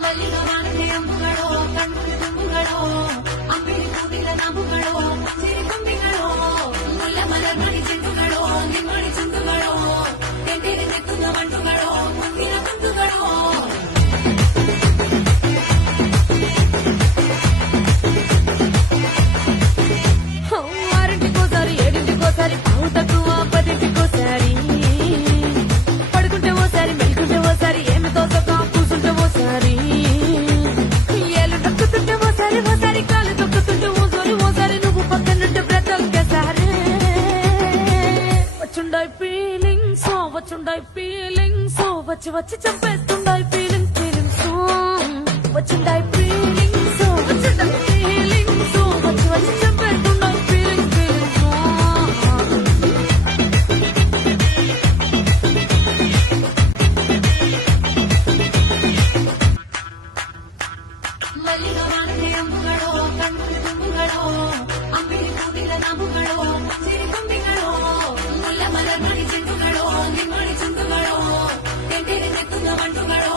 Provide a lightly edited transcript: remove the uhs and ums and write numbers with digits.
ಮಲ್ಲಿಗ ಮಾನತೆ ಅಂಬುಗಳೋ ಕಣ್ಣು ತುಂಬುಗಳೋ ಅಂಬಿಳಿ ಕೂದಿಲ ನಾಬುಗಳೋ ಸಿರಿ ತುಂಬಿಗಳೋ ಮುಲ್ಲ ಮಲರ್ ಮಣಿ ಚೆಂಡುಗಳೋ ನಿಮ್ಮಣಿ ಚುಂಡುಗಳೋ ತೆಂಡಿರಿ ನೆತ್ತುಂಗ ಮಂಡುಗಳೋ ಮುಂದಿನ ತುಂಡುಗಳೋ ఆరింటికోసారి ఏడింటికోసారి పావు తక్కువ పదింటికోసారి పడుకుంటే ఓసారి మెలుకుంటే ఓసారి ఏమి తోసక కూసుంటే ఓసారి ఏళ్ళు తొక్కుతుంటే ఓసారి ఓసారి కాలు తొక్కుతుంటే ఓసారి నువ్వు పక్కనుంటే బ్రతొక్కేసారి వచ్చుండాయి ఫీలింగ్స్ వచ్చి వచ్చి చంపేస్తుండాయి ఫీలింగ్స్ వచ్చిండాయి ఫీలింగ్స్ వచ్చి వచ్చి చంపేస్తుండాయి ಮಲ್ಲಿಗ ಮಾನತೆ ಅಂಬುಗಳೋ ಕಣ್ಣು ತುಂಬುಗಳೋ ಅಂಬಿಳಿ ಕೂದಿಲ ನಾಬುಗಳೋ ಸಿರಿ ತುಂಬಿಗಳೋ ಮುಲ್ಲ ಮಲರ್ ಮಣಿ ಚೆಂಡುಗಳೋ ನಿಮ್ಮಣಿ ಚುಂಡುಗಳೋ ತೆಂಡಿರಿ ನೆತ್ತುಂಗ ಮಂಡುಗಳೋ